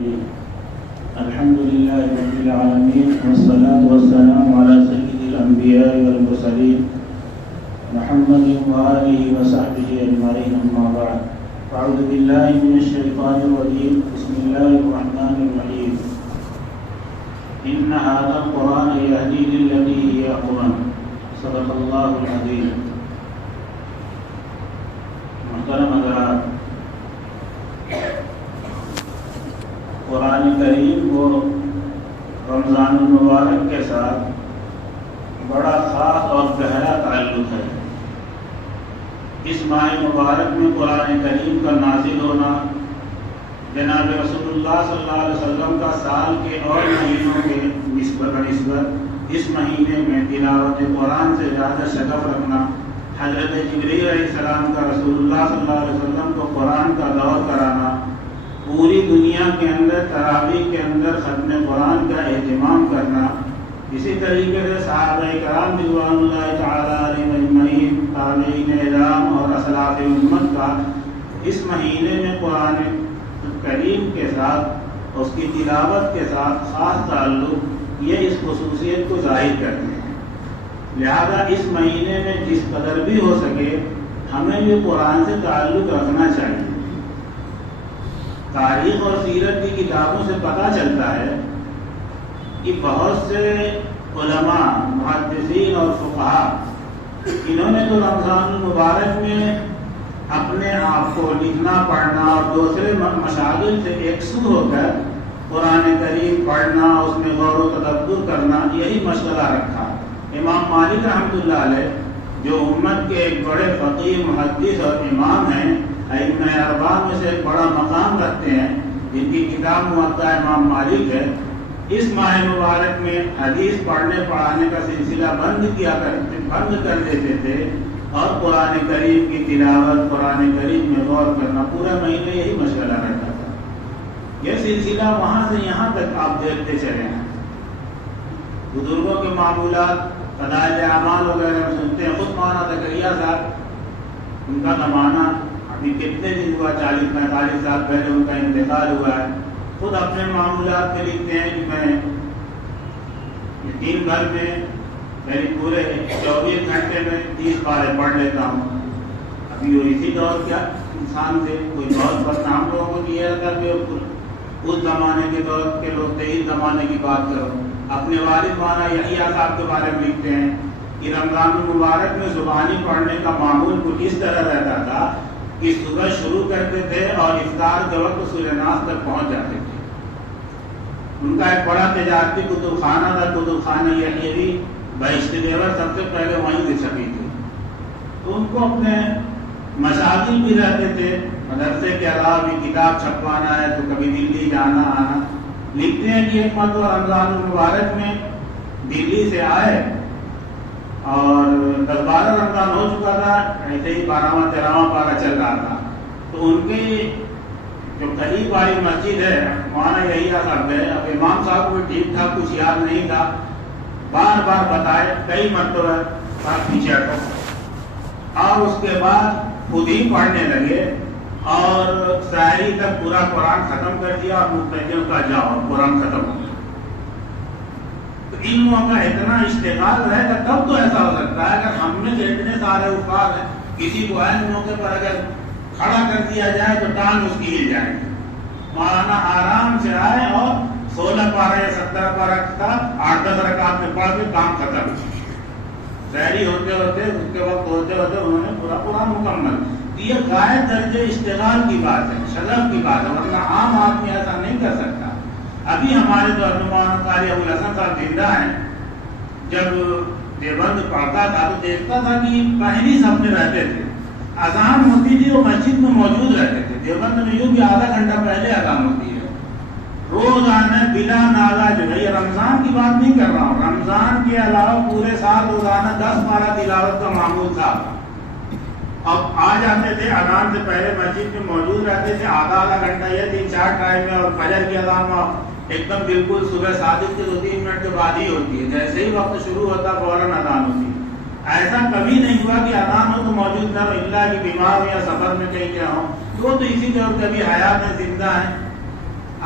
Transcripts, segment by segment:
الحمد لله رب العالمين والصلاة والسلام على سيد الأنبياء والمرسلين محمد وآله وصحبه أجمعين أما بعد أعوذ بالله من الشيطان الرجيم بسم الله الرحمن الرحيم إن هذا القرآن يهدي للتي هي أقوم صدق الله العظيم. محترم حضرات، قرآن کریم کو رمضان المبارک کے ساتھ بڑا خاص اور گہرا تعلق ہے. اس ماہ مبارک میں قرآن کریم کا نازل ہونا جناب رسول اللہ صلی اللہ علیہ وسلم کا سال کے اور مہینوں کے نسبت اس مہینے میں تلاوت قرآن سے زیادہ شغف رکھنا، حضرت جبریل علیہ السلام کا رسول اللہ صلی اللہ علیہ وسلم کو قرآن کا دور کرانا، پوری دنیا کے اندر تراویح کے اندر ختم قرآن کا اہتمام کرنا، اسی طریقے سے صحابہ کرام رضوان اللہ تعالیٰ علیہم اجمعین، تابعین اعظام اور اسلاف امت کا اس مہینے میں قرآن کریم کے ساتھ اس کی تلاوت کے ساتھ خاص تعلق، یہ اس خصوصیت کو ظاہر کرتے ہیں. لہذا اس مہینے میں جس قدر بھی ہو سکے ہمیں بھی قرآن سے تعلق رکھنا چاہیے. تاریخ اور سیرت کی کتابوں سے پتہ چلتا ہے کہ بہت سے علماء، محدثین اور فقہاء انہوں نے تو رمضان المبارک میں اپنے آپ کو لکھنا، پڑھنا اور دوسرے مشاغل سے یکسو ہو کر قرآن کریم پڑھنا، اس میں غور و تدبر کرنا، یہی مشغلہ رکھا. امام مالک رحمۃ اللہ علیہ جو امت کے ایک بڑے فقیہ، محدث اور امام ہیں، ائمہ اربعہ میں سے ایک بڑا مقام رکھتے ہیں، جن کی کتاب موطا امام مالک ہے، اس ماہ مبارک میں حدیث پڑھنے پڑھانے کا سلسلہ بند کر دیتے تھے اور قرآن کریم کی تلاوت، قرآن کریم میں غور کرنا، پورا مہینے یہی مشغلہ رہتا تھا. یہ سلسلہ وہاں سے یہاں تک آپ دیکھتے چلے ہیں. بزرگوں کے معمولات، فضائل اعمال وغیرہ میں سنتے ہیں. خود مولانا زکریا صاحب، ان کا زمانہ ابھی کتنے دن ہوا، 40-45 سال پہلے ان کا انتقال ہوا ہے. خود اپنے معمولات میں لکھتے ہیں کہ میں دن بھر میں پورے 24 گھنٹے میں 30 پارے پڑھ لیتا ہوں. ابھی وہ اسی دور کیا انسان تھے، کوئی بہت بدنام لوگوں کو یہ تھا کہ اس زمانے کے دور کے لوگ تھے، اس زمانے کی بات کرو. اپنے والد مولانا یحییٰ صاحب کے بارے میں لکھتے ہیں کہ رمضان المبارک میں زبانی پڑھنے کا معمول کچھ اس طرح رہتا تھا کہ صبح شروع کرتے تھے اور افطار کے وقت سورہ ناس تک پہنچ جاتے تھے. ان کا ایک بڑا تجارتی کتب خانہ تھا، کتب خانہ یحیوی بہشت دیور، سب سے پہلے وہیں سے چھپی تھی. تو ان کو اپنے مشاغل بھی رہتے تھے، مدرسے کے علاوہ بھی کتاب چھپوانا ہے تو کبھی دلی جانا آنا. لکھتے ہیں کہ ایک مرتبہ رمضان المبارک میں دلی سے آئے اور 10-12 رمضان ہو چکا تھا، ایسے ہی 12واں-13واں پارہ چل رہا تھا. تو ان کے جو قریب والی مسجد ہے مولانا یحییٰ صاحب گئے. اب امام صاحب کو ٹھیک ٹھاک کچھ یاد نہیں تھا، بار بار بتائے، کئی مرتبہ صاحب پیچھے ہٹو، اور اس کے بعد خود ہی پڑھنے لگے اور سحری تک پورا قرآن ختم کر دیا اور مقتدیوں کا جاؤ قرآن ختم ہو گیا. تو علموں کا اتنا اشتغال رہے گا تب تو ایسا ہو سکتا ہے. اگر ہم میں سے اتنے سارے افراد ہیں، کسی کو عین موقع پر اگر کھڑا کر دیا جائے تو ٹانگ اس کی ہل جائے گی. مولانا آرام سے آئے اور 16 پارہ یا 17 پارہ کا 8-10 رکعت میں پڑھ کے کام ختم. سحری ہوتے ہوتے اس کے وقت ہوتے ہوتے انہوں نے پورا قرآن مکمل. یہ غائب درجے اشتغال کی بات ہے، شغف کی بات ہے، ورنہ عام آدمی ایسا نہیں کر سکتا. ابھی ہمارے دور میں مولانا قاری ابوالحسن صاحب زندہ ہیں. جب دیوبند پڑھتا تھا تو دیکھتا تھا کہ پہلی صف میں رہتے تھے، اذان ہوتی تھی وہ مسجد میں موجود رہتے تھے. دیوبند میں یوں بھی آدھا گھنٹہ پہلے اذان ہوتی ہے. روزانہ بلا ناغہ جو ہے، یہ رمضان کی بات نہیں کر رہا ہوں، رمضان کے علاوہ پورے سال روزانہ 10 پارہ تلاوت کا معمول تھا. اب آ جاتے تھے اذان سے پہلے مسجد میں موجود رہتے تھے، آدھا گھنٹہ یا 3-4 ٹائم میں، اور فجر کی اذان ایک دم بالکل صبح صادق کے 2-3 منٹ کے بعد ہی ہوتی ہے. جیسے ہی وقت شروع ہوتا فوراً اذان ہوتی ہے. ایسا کبھی نہیں ہوا کہ اذان ہو تو موجود نہ ہو، الا کہ بیمار ہو یا سفر میں کہیں کیا ہو. تو اسی طور کبھی حیات میں زندہ ہیں.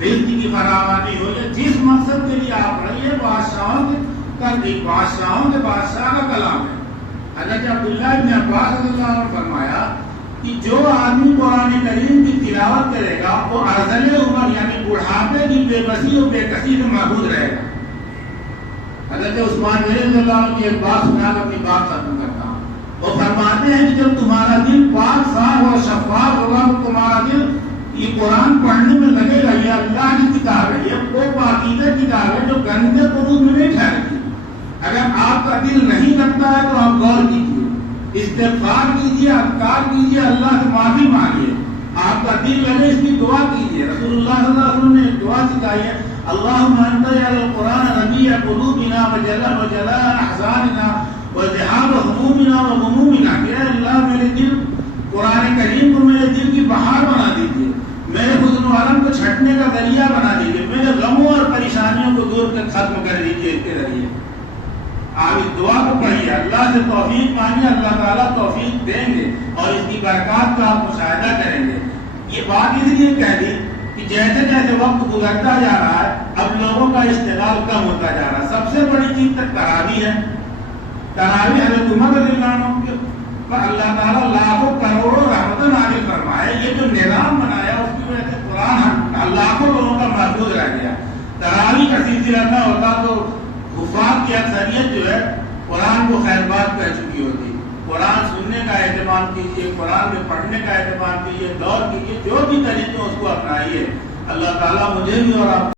رزق کی فراوانی ہوگی. جس مقصد کے لیے آپ رہیے بادشاہوں کے بادشاہ کا کلام ہے. حضرت عبداللہ ابن عباس رضی اللہ عنہ نے فرمایا کہ جو آدمی قرآن کریم کی تلاوت کرے گا وہ ارذل عمر یعنی بڑھاپے کی بے بسی اور بے کسی سے محفوظ رہے گا. حضرت عثمان رضی اللہ عنہ کی ایک بات سنا کر اپنی بات ختم کرتا ہوں. وہ فرماتے ہیں کہ جب تمہارا دل پاک صاف اور شفاف ہوگا تو تمہارا دل یہ قرآن پڑھنے میں لگے گا. یہ اللہ کی کتاب ہے، یہ وہ پاکیزہ کتاب ہے جو گندے قلوب میں نہیں ٹھہرتی. اگر آپ کا دل نہیں لگتا ہے تو آپ غور کیجیے، استغفار کیجیے، اذکار کیجیے، اللہ سے معافی مانگیے. آپ کا دل لگے اس کی دعا کیجیے. رسول اللہ صلی اللہ علیہ وسلم نے دعا سکھائی ہے، اللہم انت جعل القرآن ربیع قلوبنا وجلاء احزاننا وذهاب همومنا وغمومنا. کہ اے اللہ میرے دل قرآن کریم کو میرے دل کی بہار بنا دیجیے، میرے حزن و غم کو چھٹنے کا ذریعہ بنا دیجیے، میرے غموں اور پریشانیوں کو دور کر ختم کر دیجیے اس کے ذریعے. آپ اس دعا کو پڑھیے، اللہ سے توفیق مانگیے، اللہ تعالیٰ توفیق دیں گے اور اس کی برکات کا آپ مشاہدہ کریں گے. یہ بات اس لیے کہہ دی کہ جیسے جیسے وقت گزرتا جا رہا ہے اب لوگوں کا اشتغال کم ہوتا جا رہا ہے. سب سے بڑی چیز تک تراویح ہے. تراویح حضرت عمر رضی اللہ عنہ کے پر اللہ تعالیٰ لاکھوں کروڑوں رحمتیں نازل فرمائے. یہ جو نظام بنایا اس کی وجہ سے قرآن لاکھوں لوگوں کا محفوظ رہ گیا. تراویح کا سلسلہ نہ ہوتا تو حفاظ کی اکثریت جو ہے قرآن کو خیر بات کہہ چکی ہوتی. قرآن سننے کا اہتمام کیجیے، قرآن میں پڑھنے کا اہتمام کیجیے، دور کیجیے، جو بھی طریقے اس کو اپنائیے. اللہ تعالیٰ مجھے بھی اور آپ